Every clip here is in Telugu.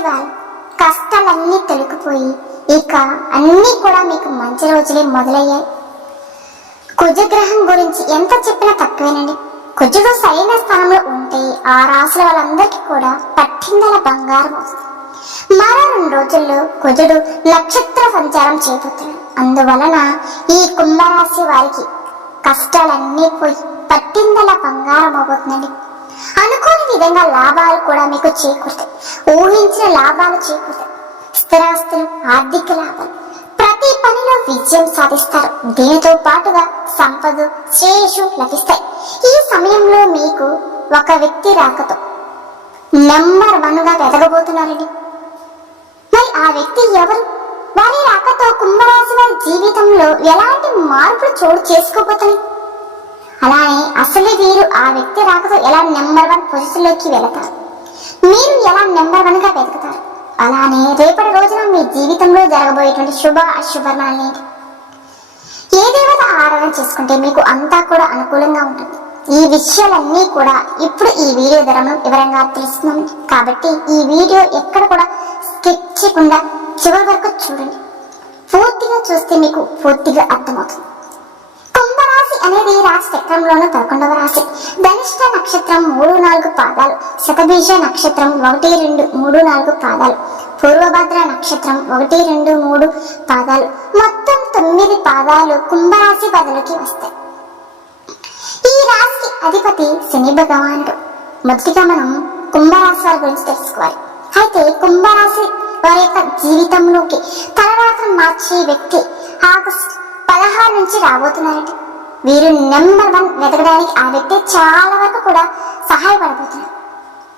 కుంభరాశి వారు కష్టాలన్నీ తొలగిపోయి ఇక అన్నీ కూడా మీకు మంచి రోజులే మొదలయ్యాయి. కుజగ్రహం గురించి ఎంత చెప్పినా తక్కువేనండి. కుజుడు సరైన స్థానంలో ఉంటే ఆ రాసుల వాళ్ళందరికీ కూడా పట్టిందల బంగారం. వస్తుంది మరో రెండు రోజుల్లో కుజుడు నక్షత్ర సంచారం చేయబోతున్నాడు అందువలన ఈ కుంభరాశి వారికి కష్టాలన్నీ పోయి పట్టిందల బంగారం అవబోతుందండి అనుకోని విధంగా లాభాలు కూడా మీకు చేకూరుతాయి. ఊహించిన లాభాలు చేకూరుతాయి. స్థిరాస్తులు ఆర్థిక లాభాలు. ప్రతి పనిలో విజయం సాధిస్తారు. దీనితో పాటుగా సంపద శ్రేయస్సు లభిస్తాయి. ఈ సమయంలో మీకు ఒక వ్యక్తి రాకతో నెంబర్ వన్గా ఎదగబోతున్నారండి మరి ఆ వ్యక్తి ఎవరు? వారి రాకతో కుంభరాశి వారి జీవితంలో ఎలాంటి మార్పులు చోటు చేసుకోబోతున్నాయి? అలానే అసలు వీరు ఆ వ్యక్తి రాకతో ఎలా నెంబర్ వన్ పొజిషన్లోకి వెళతారు? మీరు ఎలా నెంబర్ వన్గా వెతుకుతారు? అలానే రేపటి రోజున మీ జీవితంలో జరగబోయేటువంటి శుభ అశుభనాలు ఏంటి? ఏ దేవత ఆరాధన చేసుకుంటే మీకు అంతా కూడా అనుకూలంగా ఉంటుంది? ఈ విషయాలన్నీ కూడా ఇప్పుడు ఈ వీడియో ద్వారా మనం వివరంగా తెలుస్తున్నాం కాబట్టి ఈ వీడియో ఎక్కడ కూడా స్కిప్ చేయకుండా చివరి వరకు చూడండి. పూర్తిగా చూస్తే మీకు పూర్తిగా అర్థమవుతుంది. కుంభరాశి అనేది రాశి చక్రంలోని పదకొండవ రాశి. ధనిష్ట నక్షత్రం మూడు నాలుగు పాదాలు శతబీజ నక్షత్రం ఒకటి రెండు మూడు నాలుగు పాదాలు పూర్వభద్ర నక్షత్రం ఒకటి రెండు మూడు పాదాలు. మొత్తం తొమ్మిది పాదాలు కుంభరాశి పదవికి వస్తాయి. ఈ రాశికి అధిపతి శని భగవానుడు. మొదటిగా మనం కుంభరాశి వారి గురించి తెలుసుకోవాలి. అయితే కుంభరాశి వారి యొక్క జీవితంలోకి తలరాత్రం మార్చే వ్యక్తి ఆగస్టు పదహారు నుంచి రాబోతున్నారండి. వీరు నెంబర్ వన్ వెతకడానికి ఆ వ్యక్తి చాలా వరకు కూడా సహాయపడబోతున్నారు.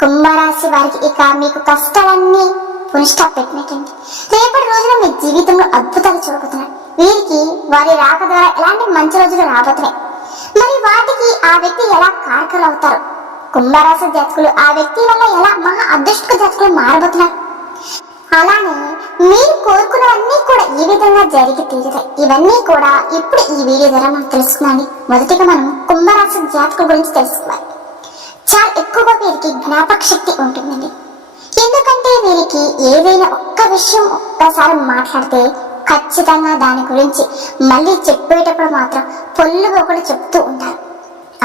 కుంభరాశి వారికి ఇక మీకు కష్టాలన్నీ పునిష్టా పెట్టినట్టండి రేపటి రోజున మీ జీవితంలో అద్భుతాలు చూడబోతున్నారు. వీరికి వారి రాక ద్వారా ఎలాంటి మంచి రోజులు రాబోతున్నాయి. మరి వాటికి ఆ వ్యక్తి ఎలా కారకులు అవుతారు? కుంభరాశి జాతకులు ఆ వ్యక్తి వల్ల ఎలా మహా అదృష్ట జాతకులు మారబోతున్నారు? అలానే మీరు కోరుకున్నవన్నీ కూడా ఈ విధంగా జరిగి తీరుతాయి. ఇవన్నీ కూడా ఇప్పుడు ఈ వీడియో ద్వారా మనం తెలుసుకున్నాను మొదటిగా మనం కుంభరాశి జాతకుల గురించి తెలుసుకోవాలి. చాలా ఎక్కువగా వీరికి జ్ఞాపక శక్తి ఉంటుందండి. ఎందుకంటే వీరికి ఏదైనా ఒక్క విషయం ఒక్కసారి మాట్లాడితే ఖచ్చితంగా దాని గురించి మళ్ళీ చెప్పేటప్పుడు మాత్రం పొల్లుగా కూడా చెప్తూ ఉంటారు.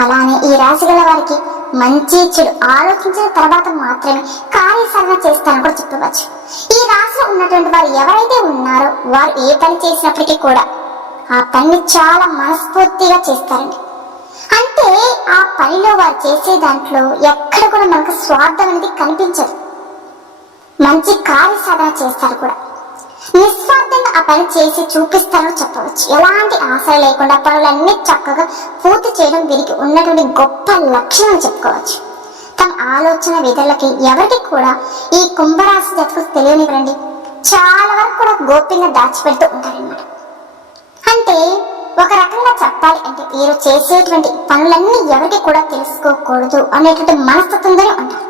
అలానే ఈ రాశి గల వారికి మంచి చెడు ఆలోచించిన తర్వాత మాత్రమే కార్యసాధన చేస్తారని కూడా చెప్పవచ్చు. ఈ రాశిలో ఉన్నటువంటి వారు ఎవరైతే ఉన్నారో వారు ఏ పని చేసినప్పటికీ కూడా ఆ పనిని చాలా మనస్ఫూర్తిగా చేస్తారండి. అంటే ఆ పనిలో వారు చేసే దాంట్లో ఎక్కడ కూడా మనకు స్వార్థం అనేది కనిపించదు. మంచి కార్యసాధన చేస్తారు కూడా. నిస్వార్థంగా ఆ పని చేసి చూపిస్తారో చెప్పవచ్చు. ఎలాంటి ఆశ లేకుండా పనులన్నీ చక్కగా పూర్తి చేయడం వీరికి ఉన్నటువంటి గొప్ప లక్షణం చెప్పుకోవచ్చు. తమ ఆలోచన విధులకి ఎవరికి కూడా ఈ కుంభరాశి జాతకు తెలియనివ్వండి చాలా వరకు కూడా గోప్యంగా దాచిపెడుతూ ఉంటారన్నమాట. అంటే ఒక రకంగా చెప్పాలి అంటే వీరు చేసేటువంటి పనులన్నీ ఎవరికి కూడా తెలుసుకోకూడదు అనేటువంటి మనస్తత్వంగానే ఉంటారు.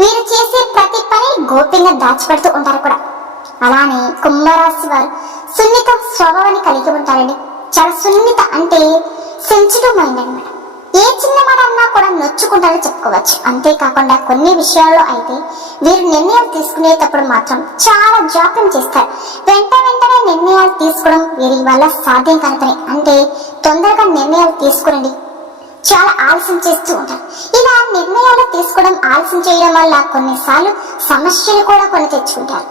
వీరు చేసే ప్రతి పని గోప్యంగా దాచిపెడుతూ ఉంటారు కూడా. అలానే కుంభరాశి వారు సున్నిత స్వభావాన్ని కలిగి ఉంటారండి. చాలా సున్నిత అంటే సెన్సిటివ్ మైండ్ అనమాట ఏ చిన్న మాట అన్నా కూడా నొచ్చుకుంటారని చెప్పుకోవచ్చు. అంతేకాకుండా కొన్ని విషయాల్లో అయితే వీరు నిర్ణయాలు తీసుకునేటప్పుడు మాత్రం చాలా జాప్యం చేస్తారు. వెంట వెంటనే నిర్ణయాలు తీసుకోవడం వీరి వల్ల సాధ్యం కాని పని అంటే తొందరగా నిర్ణయాలు తీసుకురండి. చాలా ఆలస్యం చేస్తూ ఉంటారు. ఇలా నిర్ణయాలు తీసుకోవడం ఆలస్యం చేయడం వల్ల కొన్నిసార్లు సమస్యలు కూడా కొని తెచ్చుకుంటారు.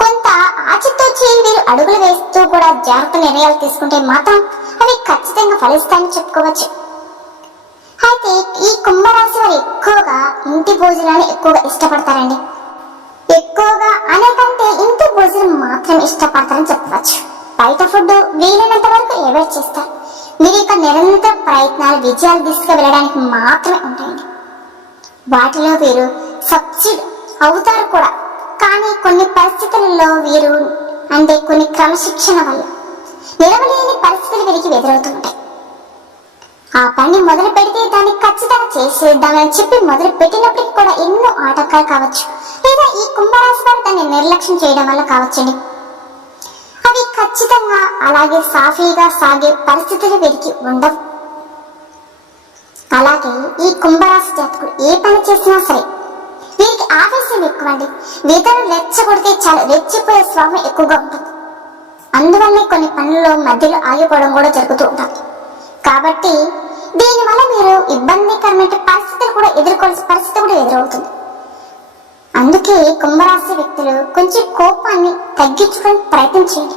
కొంత ఆచితూచి వీరు అడుగులు వేస్తూ కూడా జాగ్రత్త నిర్ణయాలు తీసుకుంటే మాత్రం అవి ఖచ్చితంగా ఫలిస్తాయని చెప్పుకోవచ్చు. అయితే ఈ కుంభరాశి వారు ఎక్కువగా ఇంటి భోజనాన్ని ఎక్కువగా ఇష్టపడతారండి. ఎక్కువగా అనేకంటే ఇంటి భోజనం మాత్రం ఇష్టపడతారని చెప్పవచ్చు. బయట ఫుడ్ వీలైనంత వరకు ఎవరు చేస్తారు. మీరు యొక్క నిరంతర ప్రయత్నాలు విజయాలు దిశగా వెళ్ళడానికి మాత్రమే ఉంటాయండి. వాటిలో వీరు సబ్సిడ్ అవుతారు కూడా. కానీ కొన్ని పరిస్థితులలో వీరు అంటే కొన్ని క్రమశిక్షణ వల్ల నిలవలేని పరిస్థితులు వీరికి ఎదురవుతుంటాయి. ఆ పని మొదలు పెడితే దాన్ని ఖచ్చితంగా చేసేద్దామని చెప్పి మొదలు పెట్టినప్పటికీ కూడా ఎన్నో ఆటంకాలు కావచ్చు. లేదా ఈ కుంభరాశి వారు దాన్ని నిర్లక్ష్యం చేయడం వల్ల కావచ్చండి. అవి ఖచ్చితంగా అలాగే సాఫీగా సాగే పరిస్థితులు వీరికి ఉండవు. అలాగే ఈ కుంభరాశి జాతకుడు ఏ పని చేసినా సరే వీరికి ఆవేశం ఎక్కువండి. వీతను రెచ్చగొడితే చాలా. రెచ్చిపోయే స్వభావం ఎక్కువగా ఉంటుంది. అందువల్లే కొన్ని పనుల్లో మధ్యలో ఆగిపోవడం కూడా జరుగుతూ ఉంటుంది. కాబట్టి దీనివల్ల మీరు ఇబ్బందికరమైన పరిస్థితులు కూడా ఎదుర్కోవాల్సిన పరిస్థితి కూడా ఎదురవుతుంది. అందుకే కుంభరాశి వ్యక్తులు కొంచెం కోపాన్ని తగ్గించుకోవడానికి ప్రయత్నం చేయండి.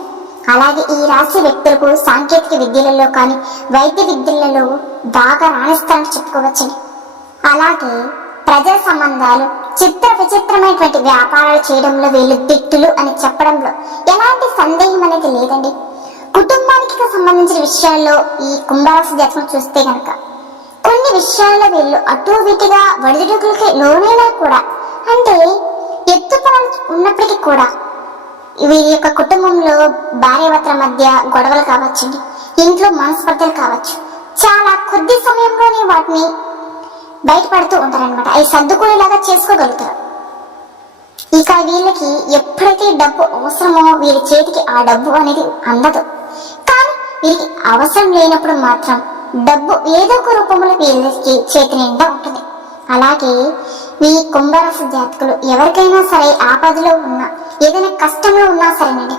అలాగే ఈ రాశి వ్యక్తులకు సాంకేతిక విద్యలలో కానీ వైద్య విద్యలలో బాగా రాణిస్తారని చెప్పుకోవచ్చండి. అలాగే ప్రజా సంబంధాలు చిత్ర విచిత్రమైనటువంటి వ్యాపారాలు చేయడంలో వీళ్ళు దిట్టులు అని చెప్పడంలో ఎలాంటి సందేహం అనేది లేదండి. కుటుంబానికి సంబంధించిన విషయాల్లో ఈ కుంభరాశి జాతకం చూస్తే కనుక కొన్ని విషయాల్లో వీళ్ళు అటు ఇటుగా వడిదుడుకులకి లోనైనా కూడా అంటే ఎత్తుపడాలు ఉన్నప్పటికీ కూడా వీరి యొక్క కుటుంబంలో భార్యాభర్తల మధ్య గొడవలు కావచ్చండి. ఇంట్లో మనస్పర్ధలు కావచ్చు. చాలా కొద్ది సమయంలోనే వాటిని బయటపడుతూ ఉంటారనమాట అవి సర్దుకునేలాగా చేసుకోగలుగుతారు. ఇక వీళ్ళకి ఎప్పుడైతే డబ్బు అవసరమో వీరి చేతికి ఆ డబ్బు అనేది అందదు. కానీ వీరికి అవసరం లేనప్పుడు మాత్రం డబ్బు ఏదో ఒక రూపంలో వీళ్ళకి చేతి నిండా ఉంటుంది. అలాగే మీ కుంభరాశి జాతకులు ఎవరికైనా సరే ఆపదలో ఉన్నా ఏదైనా కష్టంలో ఉన్నా సరేనండి.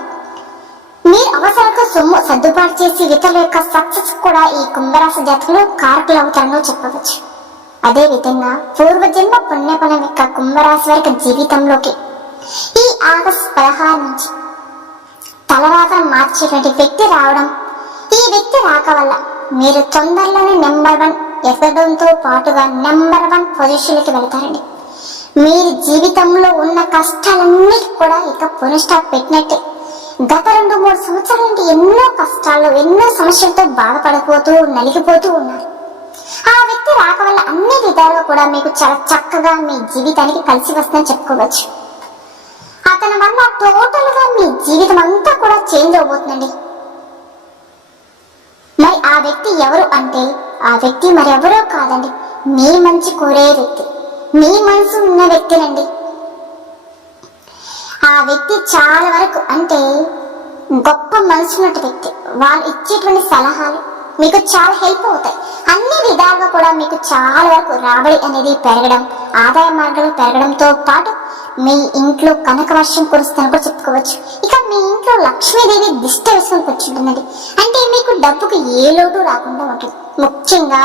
మీ అవసరాలకు సొమ్ము సర్దుబాటు చేసి ఇతరుల యొక్క సక్సెస్ కూడా ఈ కుంభరాశి జాతకులు కారకులు అవుతారని చెప్పవచ్చు. అదే విధంగా పూర్వజన్మ పుణ్యఫలం యొక్క కుంభరాశి వారికి జీవితంలోకి ఈ ఆగస్టు పదహారు నుంచి తలరాత మార్చేటువంటి వ్యక్తి రావడం ఈ వ్యక్తి రాక వల్ల మీరు తొందరలోనే నెంబర్ వన్ ఎదగడంతో పాటుగా నెంబర్ వన్ పొజిషన్కి వెళ్తారండి. మీరు జీవితంలో ఉన్న కష్టాలన్నిటి కూడా ఇక పునఃస్టాప్ పెట్టినట్టే. గత రెండు మూడు సంవత్సరాల నుండి ఎన్నో కష్టాలు ఎన్నో సమస్యలతో బాధపడిపోతూ నలిగిపోతూ ఉన్నారు. ఆ రాక వల్ల అన్ని విధాలుగా కూడా మీకు చాలా చక్కగా మీ జీవితానికి కలిసి వస్తుందని చెప్పుకోవచ్చు. అతని వల్ల టోటల్గా మీ జీవితం అంతా కూడా చేంజ్ అవబోతుందండి. మరి ఆ వ్యక్తి ఎవరు అంటే ఆ వ్యక్తి మరి ఎవరో కాదండి. మీ మంచి కోరే వ్యక్తి. మీ మనసు ఉన్న వ్యక్తినండి. ఆ వ్యక్తి చాలా వరకు అంటే గొప్ప మనసు ఉన్నట్టు వ్యక్తి. వాళ్ళు ఇచ్చేటువంటి సలహాలు మీకు చాలా హెల్ప్ అవుతాయి. అన్ని విధాలుగా కూడా మీకు చాలా వరకు రాబడి అనేది పెరగడం ఆదాయ మార్గాలు పెరగడంతో పాటు మీ ఇంట్లో కనక వర్షం కురుస్తుందని కూడా చెప్పుకోవచ్చు. ఇక మీ ఇంట్లో లక్ష్మీదేవి దిష్ట వేసుకొని కూర్చుంటుందండి అంటే మీకు డబ్బుకు ఏ లోటు రాకుండా ఉంటుంది. ముఖ్యంగా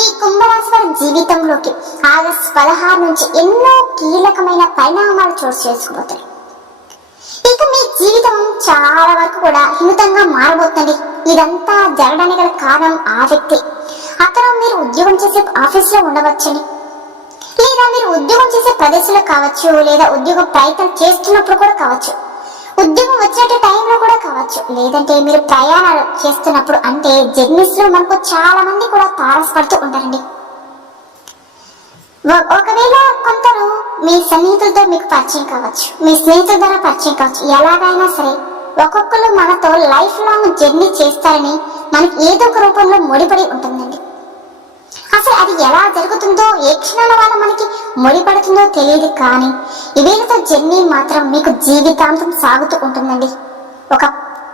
ఈ కుంభరాశి వారి జీవితంలోకి ఆగస్టు పదహారు నుంచి ఎన్నో కీలకమైన పరిణామాలు చోటు చేసుకుపోతాయి ఇక మీ జీవితం చాలా వరకు కూడా హితంగా మారబోతుంది ఇదంతా జరగడానికి గల కారణం ఆ వ్యక్తి. అతను మీరు ఉద్యోగం చేసే ఆఫీస్లో ఉండవచ్చని. లేదా మీరు ఉద్యోగం చేసే ప్రదేశంలో కావచ్చు లేదా ఉద్యోగ ప్రయత్నం చేస్తున్నప్పుడు కూడా కావచ్చు. ఉద్యోగం వచ్చినట్టు టైంలో కూడా కావచ్చు. లేదంటే మీరు ప్రయాణాలు చేస్తున్నప్పుడు అంటే జర్నీస్లో మనకు చాలా మంది కూడా తారసపడుతూ ఉంటారండి. ఒకవేళ కొందరు మీ సన్నిహితులతో మీకు పరిచయం కావచ్చు మీ స్నేహితుల ద్వారా పరిచయం కావచ్చు ఎలాగైనా సరే ఒక్కొక్కరు మనతో లైఫ్ లాంగ్ జర్నీ చేస్తారని మనకి ఏదో ఒక రూపంలో ముడిపడి ఉంటుందండి. అసలు అది ఎలా జరుగుతుందో ఏ క్షణాల వల్ల మనకి ముడిపడుతుందో తెలియదు కానీ ఈ వీళ్ళతో జర్నీ మాత్రం మీకు జీవితాంతం సాగుతూ ఉంటుందండి. ఒక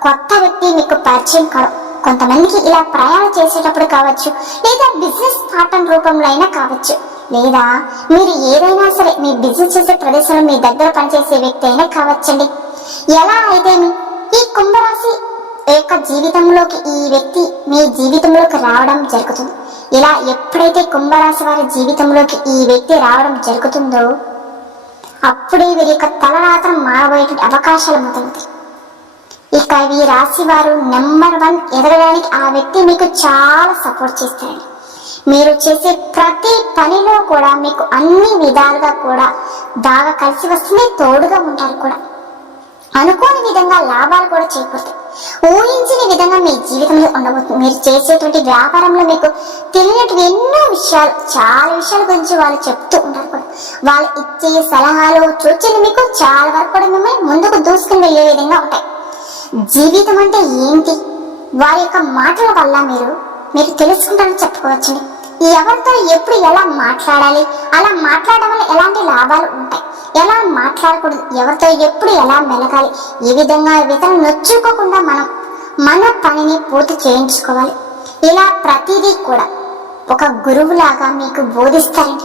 కొత్త వ్యక్తి మీకు పరిచయం కాదు కొంతమందికి ఇలా ప్రయాణం చేసేటప్పుడు కావచ్చు లేదా బిజినెస్ పార్టన్ రూపంలో అయినా కావచ్చు లేదా మీరు ఏదైనా సరే మీ బిజినెస్ చేసే ప్రదేశంలో మీ దగ్గర పనిచేసే వ్యక్తి అయినా కావచ్చండి. ఎలా అయితేమి? ఈ కుంభరాశి యొక్క జీవితంలోకి ఈ వ్యక్తి మీ జీవితంలోకి రావడం జరుగుతుంది. ఇలా ఎప్పుడైతే కుంభరాశి వారి జీవితంలోకి ఈ వ్యక్తి రావడం జరుగుతుందో అప్పుడే వీరి యొక్క తలరాత్రం మారబోయే అవకాశాలు మొదలవుతాయి. ఇక ఈ రాశి వారు నెంబర్ వన్ ఎదగడానికి ఆ వ్యక్తి మీకు చాలా సపోర్ట్ చేస్తారండి. మీరు చేసే ప్రతి పనిలో కూడా మీకు అన్ని విధాలుగా కూడా బాగా కలిసి వస్తుంది తోడుగా ఉంటారు కూడా. అనుకోని విధంగా లాభాలు కూడా చేకూరుతాయి. ఊహించిన విధంగా మీ జీవితంలో ఉండబోతుంది మీరు చేసేటువంటి వ్యాపారంలో మీకు తెలియనటువంటి ఎన్నో విషయాలు చాలా విషయాల గురించి వాళ్ళు చెప్తూ ఉంటారు కూడా. వాళ్ళు ఇచ్చే సలహాలు సూచనలు మీకు చాలా వరకు కూడా మిమ్మల్ని ముందుకు దూసుకుని వెళ్ళే విధంగా ఉంటాయి. జీవితం అంటే ఏంటి? వారి యొక్క మాటల వల్ల మీరు మీరు తెలుసుకుంటారని చెప్పుకోవచ్చండి. ఎవరితో ఎప్పుడు ఎలా మాట్లాడాలి? అలా మాట్లాడడం వల్ల ఎలాంటి లాభాలు ఉంటాయి? ఎలా మాట్లాడకూడదు? ఎవరితో ఎప్పుడు ఎలా మెలగాలి? ఏ విధంగా విధంగా నొచ్చుకోకుండా మనం మన పనిని పూర్తి చేయించుకోవాలి. ఇలా ప్రతిదీ కూడా ఒక గురువులాగా మీకు బోధిస్తారండి.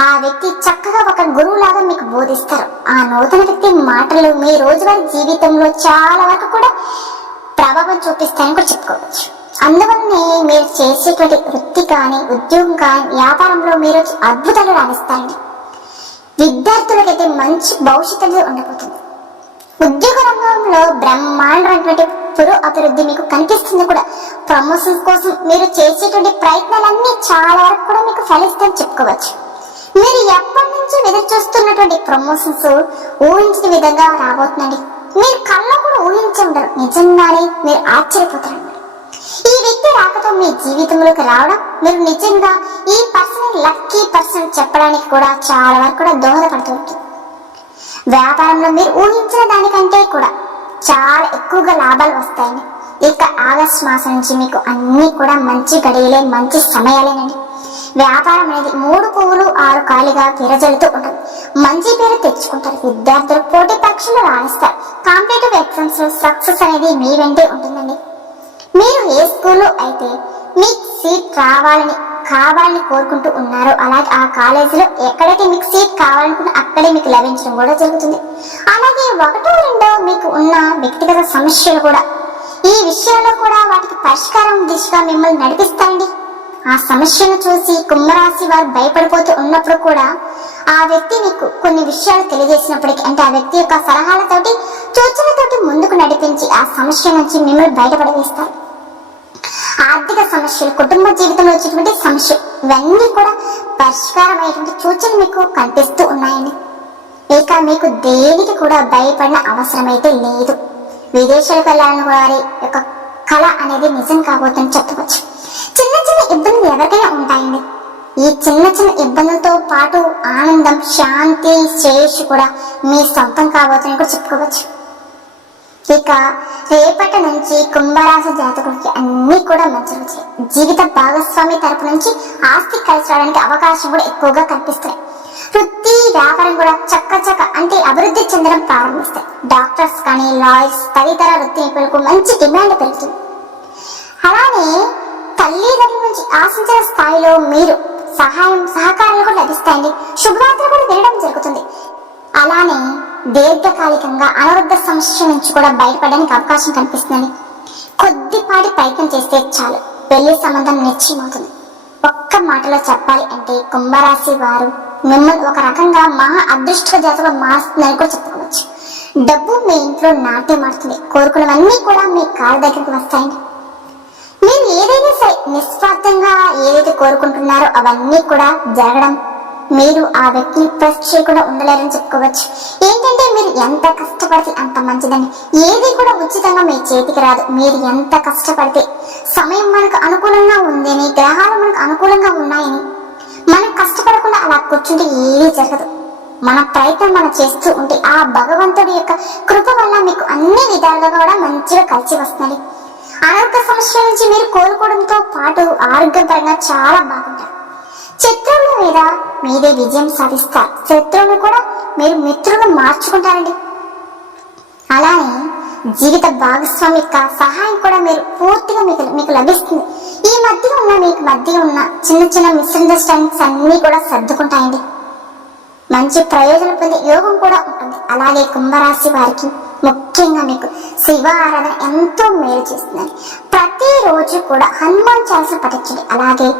ఆ వ్యక్తి చక్కగా ఒక గురువులాగా మీకు బోధిస్తారు. ఆ నూతన వ్యక్తి మాటలు మీ రోజువారీ జీవితంలో చాలా వరకు కూడా ప్రభావం చూపిస్తాయని కూడా చెప్పుకోవచ్చు. అందువల్లనే మీరు చేసేటువంటి వృత్తి కానీ ఉద్యోగం కానీ వ్యాపారంలో మీరు అద్భుతాలు రాణిస్తారండి విద్యార్థులకైతే మంచి భవిష్యత్తు అనేది ఉండబోతుంది. ఉద్యోగ రంగంలో బ్రహ్మాండమైనటువంటి పురు అభివృద్ధి మీకు కనిపిస్తుంది కూడా. ప్రమోషన్స్ కోసం మీరు చేసేటువంటి ప్రయత్నాలన్నీ చాలా వరకు కూడా మీకు ఫలిస్తాయని చెప్పుకోవచ్చు. మీరు ఎప్పటి నుంచి ఎదురు చూస్తున్నటువంటి ప్రమోషన్స్ ఊహించిన విధంగా రాబోతుందండి మీరు కళ్ళ కూడా ఊహించి ఉండరు. నిజంగానే మీరు ఆశ్చర్యపోతారండి. ఈ వ్యక్తి రాకతో మీ జీవితంలోకి రావడం మీరు నిజంగా ఈ పర్సన్ లక్కీ పర్సన్ చెప్పడానికి కూడా చాలా వరకు కూడా దోహదపడుతుంది వ్యాపారంలో మీరు ఊహించిన దానికంటే కూడా చాలా ఎక్కువగా లాభాలు వస్తాయండి ఇక ఆగస్ట్ మాసం నుంచి మీకు అన్ని కూడా మంచి గడియలే మంచి సమయాలేనండి. వ్యాపారం అనేది మూడు పువ్వులు ఆరు కాలిగా విరజలుతూ ఉంటుంది. మంచి పేరు తెచ్చుకుంటారు. విద్యార్థులు పోటీ పరీక్షలు రాణిస్తారు. కాంపిటేటివ్ ఎగ్జామ్స్లో సక్సెస్ అనేది మీ వెంటే ఉంటుందండి. మీరు ఏ స్కూల్లో అయితే మీకు సీట్ రావాలని కావాలని కోరుకుంటూ ఉన్నారో అలాగే ఆ కాలేజీలో ఎక్కడైతే మీకు సీట్ కావాలనుకున్న అక్కడే మీకు లభించడం కూడా జరుగుతుంది. అలాగే ఒకటో రెండో మీకు ఉన్న వ్యక్తిగత సమస్యలు కూడా. ఈ విషయంలో కూడా వాటికి పరిష్కారం దిశగా మిమ్మల్ని నడిపిస్తాయండి ఆ సమస్యను చూసి కుంభరాశి వారు భయపడిపోతూ ఉన్నప్పుడు కూడా ఆ వ్యక్తి మీకు కొన్ని విషయాలు తెలియజేసినప్పటికీ అంటే ఆ వ్యక్తి యొక్క సలహాలతోటి సూచనతోటి ముందుకు నడిపించి ఆ సమస్య నుంచి మిమ్మల్ని బయటపడవేస్తారు. ఆర్థిక సమస్యలు కుటుంబ జీవితంలో వచ్చేటువంటి సమస్యలు ఇవన్నీ కూడా పరిష్కారం అయ్యేటువంటి సూచనలు మీకు కనిపిస్తూ ఉన్నాయండి. ఇక మీకు దేనికి కూడా భయపడిన అవసరం అయితే లేదు. విదేశాలకు వెళ్ళాలని వారి యొక్క కళ అనేది నిజం కాబోతుందని చెప్పవచ్చు. చిన్న చిన్న ఇబ్బందులు ఎవరికైనా ఉంటాయండి. ఈ చిన్న చిన్న ఇబ్బందులతో పాటు ఆనందం శాంతి శ్రేయస్సు కూడా మీ సొంతం కాబోతుందని కూడా చెప్పుకోవచ్చు. ఇక రేపటి నుంచి కుంభరాశి జాతకుడికి అన్ని కూడా మంచి రోజులే. జీవిత భాగస్వామి తరపు నుంచి ఆస్తి కలిసి రావడానికి అవకాశం కూడా ఎక్కువగా కనిపిస్తాయి. వృత్తి వ్యాపారం కూడా చక్క చక్క అంటే అభివృద్ధి చెందడం ప్రారంభిస్తాయి. డాక్టర్స్ కానీ లాయర్స్ తదితర వృత్తి నిపుణులకు మంచి డిమాండ్ పెరుగుతుంది. అలానే తల్లిదండ్రుల నుంచి ఆశించిన స్థాయిలో మీరు సహాయం సహకారాలు కూడా లభిస్తాయండి. శుభవార్తలు కూడా వినడం జరుగుతుంది. అలానే దీర్ఘకాలికంగా అనారోగ్య సమస్య నుంచి కూడా బయటపడడానికి అవకాశం కనిపిస్తుంది కొద్దిపాటి ప్రయత్నం చేస్తే చాలు. పెళ్ళి సంబంధం నిశ్చయమవుతుంది. ఒక్క మాటలో చెప్పాలి అంటే కుంభరాశి వారు మిమ్మల్ని ఒక రకంగా మహా అదృష్ట జాతలో మారుస్తుందని కూడా చెప్పుకోవచ్చు. డబ్బు మీ ఇంట్లో నాట్యమాడుతుంది కోరుకున్నవన్నీ కూడా మీ కాళ్ళ దగ్గరికి వస్తాయండి. మీరు ఏదైనా సరే నిస్వార్థంగా ఏదైతే కోరుకుంటున్నారో అవన్నీ కూడా జరగడం మీరు ఆ వ్యక్తిని ప్రెస్ చేయకుండా ఉండలేరని చెప్పుకోవచ్చు. ఏంటంటే మీరు ఎంత కష్టపడితే అంత మంచిదని. ఏది కూడా ఉచితంగా మీ చేతికి రాదు. మీరు ఎంత కష్టపడితే సమయం మనకు అనుకూలంగా ఉందని గ్రహాలు మనకు అనుకూలంగా ఉన్నాయని. మనం కష్టపడకుండా అలా కూర్చుంటే ఏది జరగదు. మన ప్రయత్నం మనం చేస్తూ ఉంటే ఆ భగవంతుడి యొక్క కృప వల్ల మీకు అన్ని విధాలుగా కూడా మంచిగా కలిసి వస్తుంది. అనారోగ్య సమస్యల నుంచి మీరు కోలుకోవడంతో పాటు ఆరోగ్యపరంగా చాలా బాగా శత్రువుల మీద మీరే విజయం సాధిస్తారు. శత్రువులు కూడా మీరు మిత్రులు మార్చుకుంటారండి. అలానే జీవిత భాగస్వామి యొక్క సహాయం కూడా మీరు పూర్తిగా మీకు మీకు లభిస్తుంది. ఈ మధ్య ఉన్న మీకు మధ్య ఉన్న చిన్న చిన్న మిస్అండర్స్టాండింగ్స్ అన్నీ కూడా సర్దుకుంటాయండి. మంచి ప్రయోజనం పొందే యోగం కూడా ఉంటుంది. అలాగే కుంభరాశి వారికి ముఖ్యంగా మీకు శివ ఆరాధన ఎంతో మేలు చేస్తుందని ప్రతిరోజు కూడా హనుమాన్ చాలీస పఠించండి. అలాగే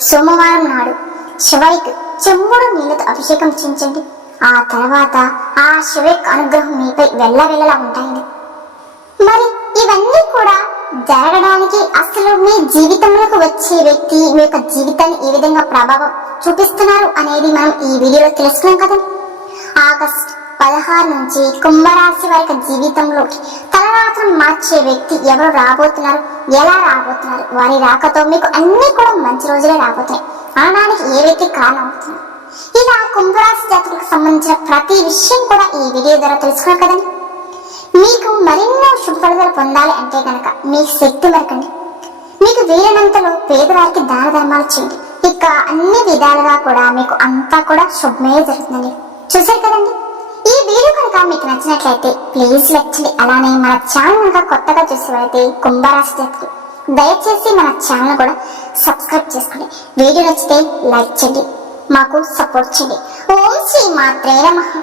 సోమవారం నాడు శివయ్యకు చెంబుడు నీళ్ళతో అభిషేకం చేయించండి. ఆ తర్వాత ఆ శివ యొక్క అనుగ్రహం మీపై వెళ్ళవెళ్ళలా ఉంటాయండి. మరి ఇవన్నీ కూడా జరగడానికి అసలు మీ జీవితంలోకి వచ్చే వ్యక్తి మీ యొక్క జీవితాన్ని ఏ విధంగా ప్రభావం చూపిస్తున్నారు అనేది మనం ఈ వీడియోలో తెలుసుకున్నాం కదండి. ఆగస్ట్ పదహారు నుంచి కుంభరాశి వారి జీవితంలోకి తలరాత్రం మార్చే వ్యక్తి ఎవరు రాబోతున్నారు? ఎలా రాబోతున్నారు? వారి రాకతో మీకు అన్ని కూడా మంచి రోజులే రాబోతున్నాయి ఆనానికి ఏ వ్యక్తి కారణం అవుతున్నారు ఇలా కుంభరాశి జాతకులకు సంబంధించిన ప్రతి విషయం కూడా ఈ వీడియో ద్వారా తెలుసుకున్నారు కదండి? మీకు మరెన్నో శుభఫలితాలు పొందాలి అంటే కనుక మీ శక్తి మెరకండి. మీకు వీలైనంతలో పేదవారికి దాన ధర్మాలు చేయండి. ఇక అన్ని విధాలుగా కూడా మీకు అంతా కూడా శుభమే జరుగుతుందండి. చూసారు కదండి? ఈ వీడియో కనుక మీకు నచ్చినట్లయితే ప్లీజ్ లైక్ చేయండి. అలానే మన ఛానల్ కనుక కొత్తగా చూసేవారైతే కుంభరాశి జాతకులు దయచేసి మన ఛానల్ కూడా సబ్స్క్రైబ్ చేసుకోండి. వీడియో నచ్చితే లైక్ చేయండి. మాకు సపోర్ట్ చేయండి. ఓం శ్రీ మాత్రే నమః.